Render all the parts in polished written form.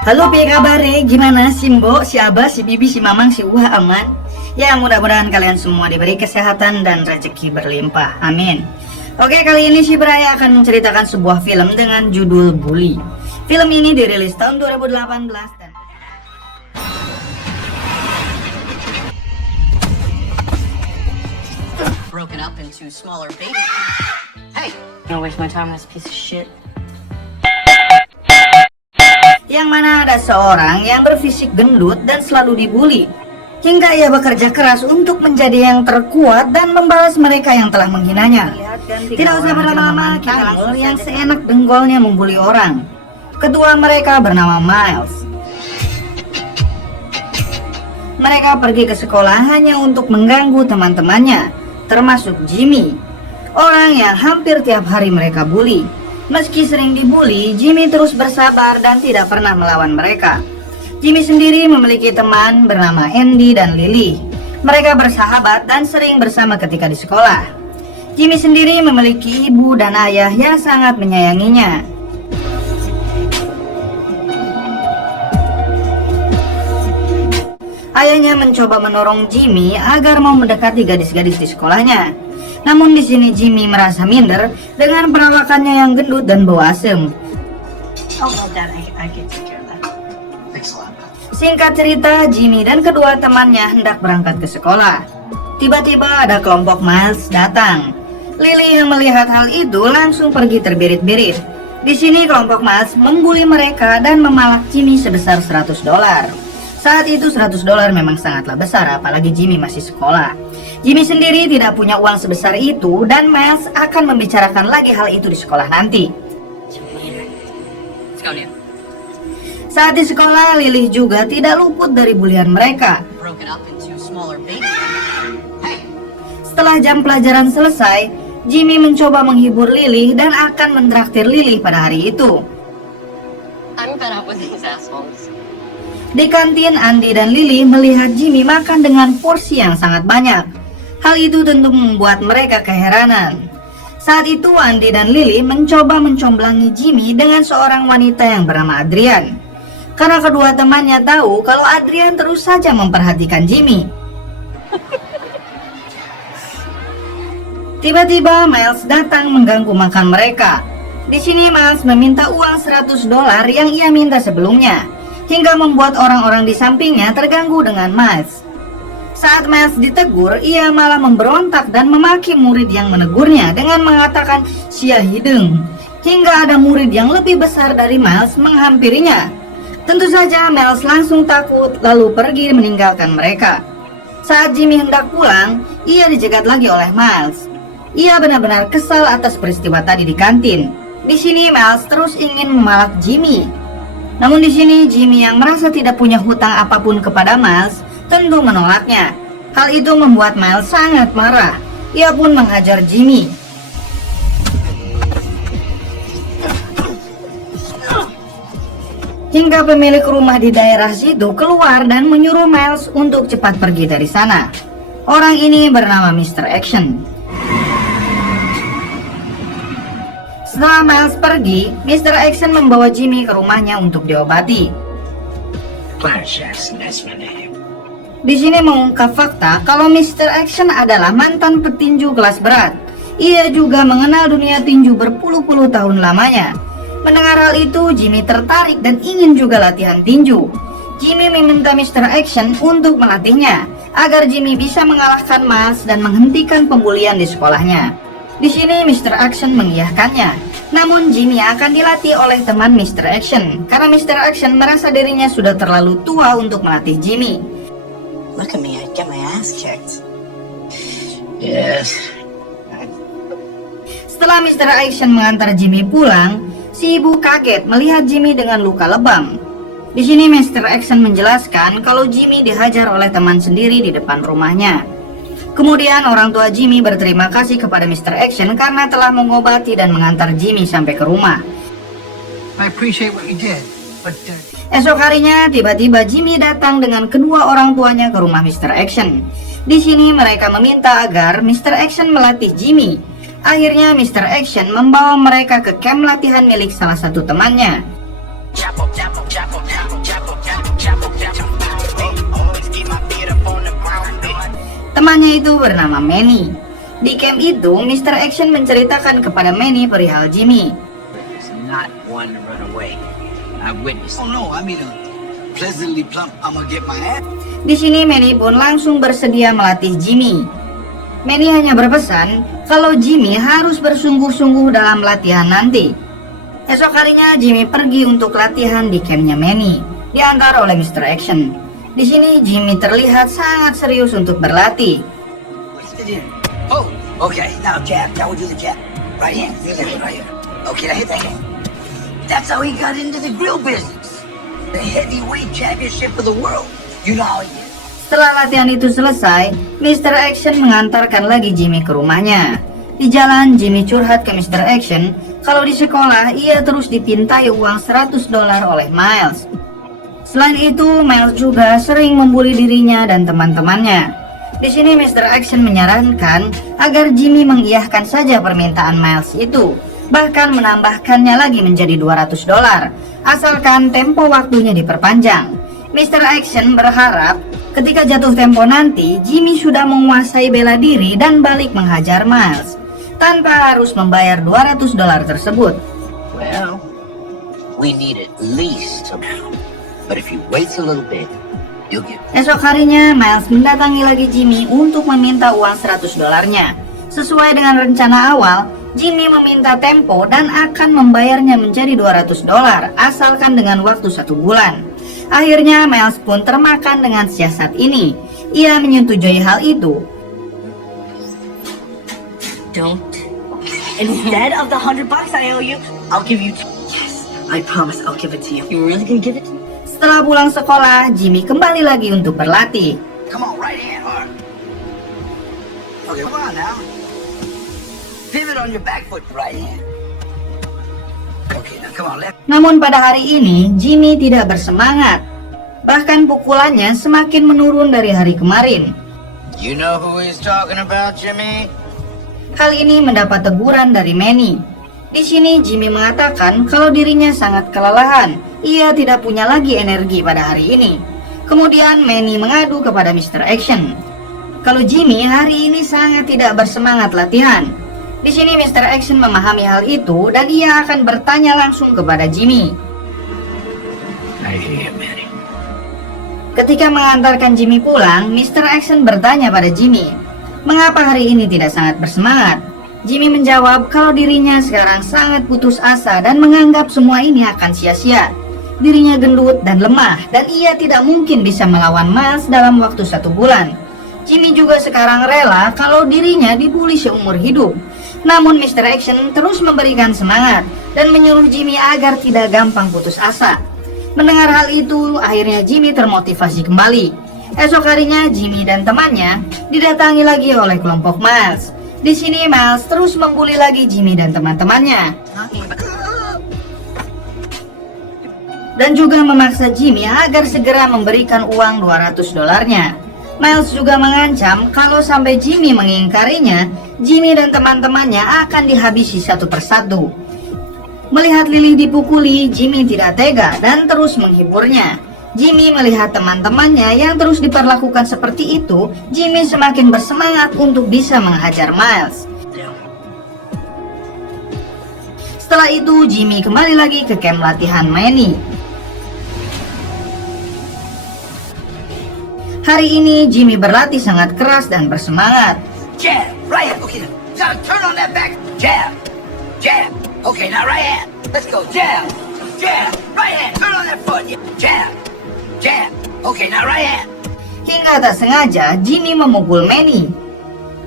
Halo, apa kabar? Gimana si Mbok, si Abah, si Bibi, si Mamang, si Uha aman? Ya, mudah-mudahan kalian semua diberi kesehatan dan rezeki berlimpah. Amin. Oke, kali ini si Braya akan menceritakan sebuah film dengan judul Bully. Film ini dirilis tahun 2018 dan broken up into smaller babies. Hey, I'm gonna waste my time on this piece of shit. yang mana ada seorang yang berfisik gendut dan selalu dibully, hingga ia bekerja keras untuk menjadi yang terkuat dan membalas mereka yang telah menghinanya. Tidak usah berlama-lama, kita langsung yang seenak dengkolnya membuli orang. Kedua mereka bernama Miles. Mereka pergi ke sekolah hanya untuk mengganggu teman-temannya, termasuk Jimmy, orang yang hampir tiap hari mereka bully. Meski sering dibully, Jimmy terus bersabar dan tidak pernah melawan mereka. Jimmy sendiri memiliki teman bernama Andy dan Lily. Mereka bersahabat dan sering bersama ketika di sekolah. Jimmy sendiri memiliki ibu dan ayah yang sangat menyayanginya. Ayahnya mencoba mendorong Jimmy agar mau mendekati gadis-gadis di sekolahnya. Namun di sini Jimmy merasa minder dengan perawakannya yang gendut dan bau asem. Oh well, Dad, I can take care of that. Thanks a lot. Singkat cerita, Jimmy dan kedua temannya hendak berangkat ke sekolah. Tiba-tiba ada kelompok Miles datang. Lily yang melihat hal itu langsung pergi terbirit-birit. Di sini kelompok Miles membuli mereka dan memalak Jimmy sebesar $100. Saat itu $100 memang sangatlah besar, apalagi Jimmy masih sekolah. Jimmy sendiri tidak punya uang sebesar itu dan Miles akan membicarakan lagi hal itu di sekolah nanti. Let's go, Nia. Saat di sekolah, Lily juga tidak luput dari bulian mereka. Broken up into smaller babies. Hey, Setelah jam pelajaran selesai, Jimmy mencoba menghibur Lily dan akan mentraktir Lily pada hari itu. I'm fed up with these assholes. Di kantin, Andy dan Lily melihat Jimmy makan dengan porsi yang sangat banyak. Hal itu tentu membuat mereka keheranan. Saat itu Andy dan Lily mencoba mencomblangi Jimmy dengan seorang wanita yang bernama Adrian. Karena kedua temannya tahu kalau Adrian terus saja memperhatikan Jimmy. Tiba-tiba Miles datang mengganggu makan mereka. Di sini Miles meminta uang $100 yang ia minta sebelumnya, hingga membuat orang-orang di sampingnya terganggu dengan Miles. Saat Miles ditegur, ia malah memberontak dan memaki murid yang menegurnya dengan mengatakan "sia hidung", hingga ada murid yang lebih besar dari Miles menghampirinya. Tentu saja Miles langsung takut lalu pergi meninggalkan mereka. Saat Jimmy hendak pulang, ia dijegat lagi oleh Miles. Ia benar-benar kesal atas peristiwa tadi di kantin. Di sini Miles terus ingin memalak Jimmy. Namun di sini Jimmy yang merasa tidak punya hutang apapun kepada Miles tentu menolaknya. Hal itu membuat Miles sangat marah. Ia pun menghajar Jimmy. Hingga pemilik rumah di daerah situ keluar dan menyuruh Miles untuk cepat pergi dari sana. Orang ini bernama Mr. Action. Setelah Miles pergi, Mr. Action membawa Jimmy ke rumahnya untuk diobati. Clarence Jackson, that's my name. Di sini mengungkap fakta kalau Mr. Action adalah mantan petinju kelas berat. Ia juga mengenal dunia tinju berpuluh-puluh tahun lamanya. Mendengar hal itu, Jimmy tertarik dan ingin juga latihan tinju. Jimmy meminta Mr. Action untuk melatihnya agar Jimmy bisa mengalahkan Miles dan menghentikan pembulian di sekolahnya. Di sini Mr. Action mengiyakannya. Namun Jimmy akan dilatih oleh teman Mr. Action karena Mr. Action merasa dirinya sudah terlalu tua untuk melatih Jimmy. Look at me, I'd get my ass kicked. Yes. Setelah Mr. Action mengantar Jimmy pulang, si ibu kaget melihat Jimmy dengan luka lebam. Di sini Mr. Action menjelaskan kalau Jimmy dihajar oleh teman sendiri di depan rumahnya. Kemudian orang tua Jimmy berterima kasih kepada Mr. Action karena telah mengobati dan mengantar Jimmy sampai ke rumah. I appreciate what you did, but Esok harinya tiba-tiba Jimmy datang dengan kedua orang tuanya ke rumah Mr. Action. Di sini mereka meminta agar Mr. Action melatih Jimmy. Akhirnya Mr. Action membawa mereka ke camp latihan milik salah satu temannya. itu bernama Manny. Di camp itu, Mr. Action menceritakan kepada Manny perihal Jimmy. There's not one to run away. I witnessed. Oh no, I mean pleasantly plump. I'm gonna get my ass. Di sini Manny pun langsung bersedia melatih Jimmy. Manny hanya berpesan kalau Jimmy harus bersungguh-sungguh dalam latihan nanti. Esok harinya Jimmy pergi untuk latihan di campnya Manny, diantar oleh Mr. Action. Di sini Jimmy terlihat sangat serius untuk berlatih. What's the deal? Oh, okay. Now jab. Now we'll do the jab. Right hand. Do that right here. Okay, now hit that hand. That's how he got into the grill business. The heavyweight championship of the world. You know how he is. Setelah latihan itu selesai, Mr. Action mengantarkan lagi Jimmy ke rumahnya. Di jalan, Jimmy curhat ke Mr. Action kalau di sekolah ia terus dipintai uang $100 oleh Miles. Selain itu, Miles juga sering membuli dirinya dan teman-temannya. Di sini Mr. Action menyarankan agar Jimmy mengiyahkan saja permintaan Miles itu, bahkan menambahkannya lagi menjadi $200, asalkan tempo waktunya diperpanjang. Mr. Action berharap ketika jatuh tempo nanti, Jimmy sudah menguasai bela diri dan balik menghajar Miles, tanpa harus membayar $200 tersebut. Well, we need at least an hour. But if you wait a little bit, you'll get. Esok harinya, Miles mendatangi lagi Jimmy untuk meminta uang $100-nya. Sesuai dengan rencana awal, Jimmy meminta tempo dan akan membayarnya menjadi $200 asalkan dengan waktu 1 bulan. Akhirnya Miles pun termakan dengan siasat ini. Ia menyetujui hal itu. Don't. Instead of the $100 I owe you, I'll give you. Yes, I promise I'll give it to you. You really gonna give it to me? Setelah pulang sekolah, Jimmy kembali lagi untuk berlatih. Come on, right hand hard. Okay, come on now. Pivot on your back foot, right hand. Okay, now come on, left. Namun pada hari ini, Jimmy tidak bersemangat. Bahkan pukulannya semakin menurun dari hari kemarin. You know who he's talking about, Jimmy? Hal ini mendapat teguran dari Manny. Di sini Jimmy mengatakan kalau dirinya sangat kelelahan. Ia tidak punya lagi energi pada hari ini. Kemudian Manny mengadu kepada Mr. Action kalau Jimmy hari ini sangat tidak bersemangat latihan. Di sini Mr. Action memahami hal itu dan ia akan bertanya langsung kepada Jimmy. I hear you, Manny. Ketika mengantarkan Jimmy pulang, Mr. Action bertanya pada Jimmy, mengapa hari ini tidak sangat bersemangat? Jimmy menjawab kalau dirinya sekarang sangat putus asa dan menganggap semua ini akan sia-sia. Dirinya gendut dan lemah dan ia tidak mungkin bisa melawan Miles dalam waktu 1 bulan. Jimmy juga sekarang rela kalau dirinya dibully seumur hidup. Namun Mr. Action terus memberikan semangat dan menyuruh Jimmy agar tidak gampang putus asa. Mendengar hal itu, akhirnya Jimmy termotivasi kembali. Esok harinya Jimmy dan temannya didatangi lagi oleh kelompok Miles. Di sini Miles terus membuli lagi Jimmy dan teman-temannya. Dan juga memaksa Jimmy agar segera memberikan uang $200-nya. Miles juga mengancam kalau sampai Jimmy mengingkarinya, Jimmy dan teman-temannya akan dihabisi satu persatu. Melihat Lily dipukuli, Jimmy tidak tega dan terus menghiburnya. Jimmy melihat teman-temannya yang terus diperlakukan seperti itu, Jimmy semakin bersemangat untuk bisa menghajar Miles. Setelah itu, Jimmy kembali lagi ke camp latihan Manny. Hari ini Jimmy berlatih sangat keras dan bersemangat. Jab, right hand. Okay, now turn on that back. Jab, jab. Okay, now right hand. Let's go. Jab, jab. Right hand. Turn on that foot. Jab, jab. Okay, now right hand. Hingga tak sengaja Jimmy memukul Manny.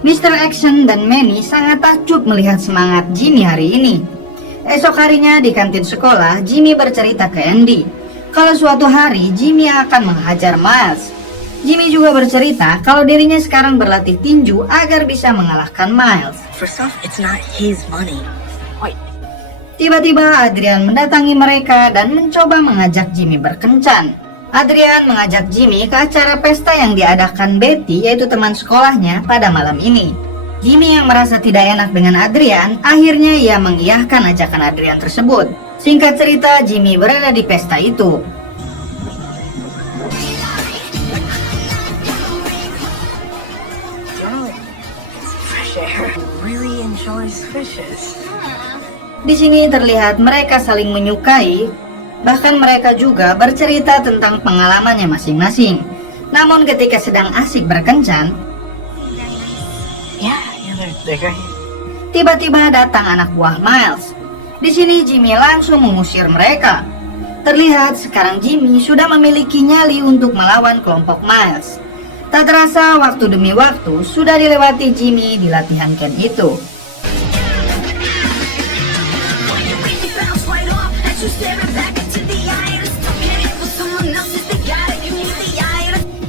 Mr. Action dan Manny sangat takjub melihat semangat Jimmy hari ini. Esok harinya di kantin sekolah, Jimmy bercerita ke Andy kalau suatu hari Jimmy akan menghajar Miles. Jimmy juga bercerita kalau dirinya sekarang berlatih tinju agar bisa mengalahkan Miles. First off, it's not his money. Wait. Tiba-tiba Adrian mendatangi mereka dan mencoba mengajak Jimmy berkencan. Adrian mengajak Jimmy ke acara pesta yang diadakan Betty, yaitu teman sekolahnya, pada malam ini. Jimmy yang merasa tidak enak dengan Adrian, akhirnya ia mengiyahkan ajakan Adrian tersebut. Singkat cerita, Jimmy berada di pesta itu. suspicious. Di sini terlihat mereka saling menyukai, bahkan mereka juga bercerita tentang pengalamannya masing-masing. Namun ketika sedang asik berkencan, Yeah, they're great. tiba-tiba datang anak buah Miles. Di sini Jimmy langsung mengusir mereka. Terlihat sekarang Jimmy sudah memiliki nyali untuk melawan kelompok Miles. Tak terasa waktu demi waktu sudah dilewati Jimmy di latihan camp itu.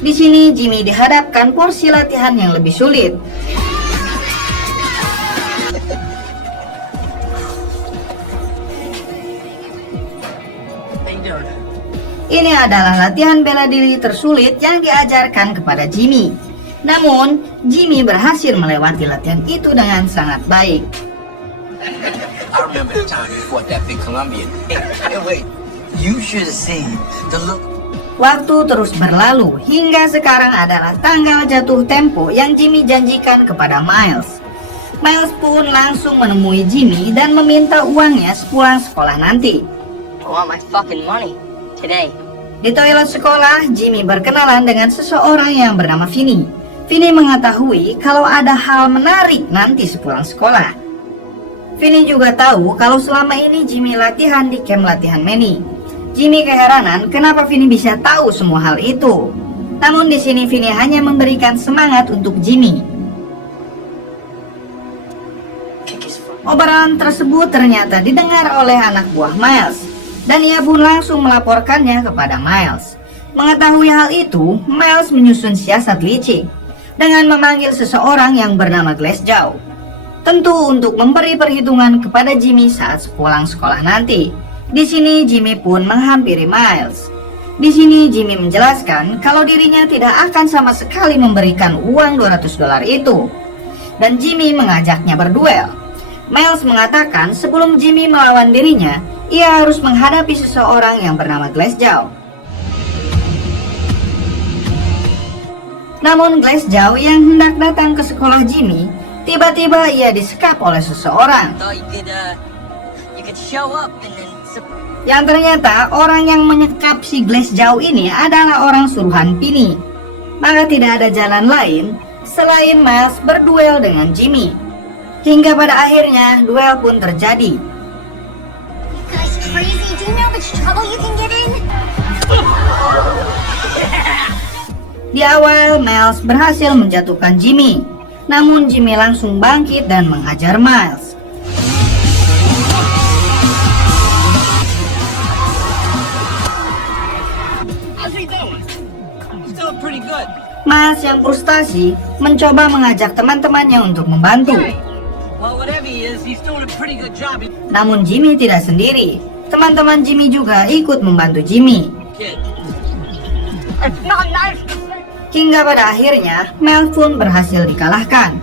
Di sini Jimmy dihadapkan porsi latihan yang lebih sulit. Ini adalah latihan bela diri tersulit yang diajarkan kepada Jimmy. Namun, Jimmy berhasil melewati latihan itu dengan sangat baik. I remember the time you fought that big Colombian. Hey, wait. You should have seen the look. Waktu terus berlalu hingga sekarang adalah tanggal jatuh tempo yang Jimmy janjikan kepada Miles. Miles pun langsung menemui Jimmy dan meminta uangnya sepulang sekolah nanti. I want my fucking money today. Di toilet sekolah, Jimmy berkenalan dengan seseorang yang bernama Vinny. Vinny mengetahui kalau ada hal menarik nanti sepulang sekolah. Vinny juga tahu kalau selama ini Jimmy latihan di camp latihan Manny. Jimmy keheranan kenapa Vinny bisa tahu semua hal itu. Namun di sini Vinny hanya memberikan semangat untuk Jimmy. Obrolan tersebut ternyata didengar oleh anak buah Miles. Dan ia pun langsung melaporkannya kepada Miles. Mengetahui hal itu, Miles menyusun siasat licik dengan memanggil seseorang yang bernama Glasgow. Tentu untuk memberi perhitungan kepada Jimmy saat pulang sekolah nanti. Di sini Jimmy pun menghampiri Miles. Di sini Jimmy menjelaskan kalau dirinya tidak akan sama sekali memberikan uang $200 itu. Dan Jimmy mengajaknya berduel. Miles mengatakan sebelum Jimmy melawan dirinya, ia harus menghadapi seseorang yang bernama Glasgow. Namun Glasgow yang hendak datang ke sekolah Jimmy, tiba-tiba ia disekap oleh seseorang. You could show up and then. Yang ternyata orang yang menyekap si Glasgow ini adalah orang suruhan Vinny. Maka tidak ada jalan lain selain Miles berduel dengan Jimmy. Hingga pada akhirnya duel pun terjadi. Guys, crazy. Do you know how much trouble you can get in? Di awal Miles berhasil menjatuhkan Jimmy. Namun Jimmy langsung bangkit dan menghajar Miles. Miles yang frustasi mencoba mengajak teman-temannya untuk membantu. Namun Jimmy tidak sendiri. Teman-teman Jimmy juga ikut membantu Jimmy. Hingga pada akhirnya Miles pun berhasil dikalahkan.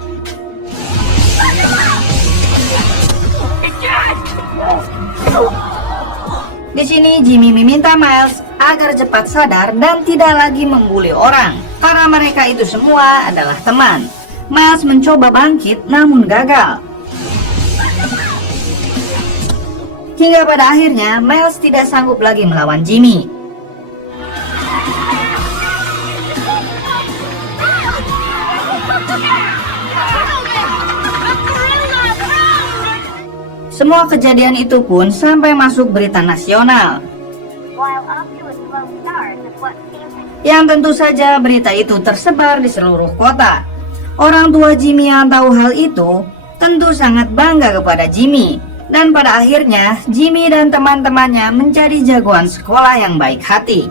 Di sini Jimmy meminta Miles agar cepat sadar dan tidak lagi membuli orang, karena mereka itu semua adalah teman. Miles mencoba bangkit namun gagal. Hingga pada akhirnya Miles tidak sanggup lagi melawan Jimmy. Semua kejadian itu pun sampai masuk berita nasional. While off to a slow start with what seems like Yang tentu saja berita itu tersebar di seluruh kota. Orang tua Jimmy yang tahu hal itu tentu sangat bangga kepada Jimmy. Dan pada akhirnya Jimmy dan teman-temannya menjadi jagoan sekolah yang baik hati.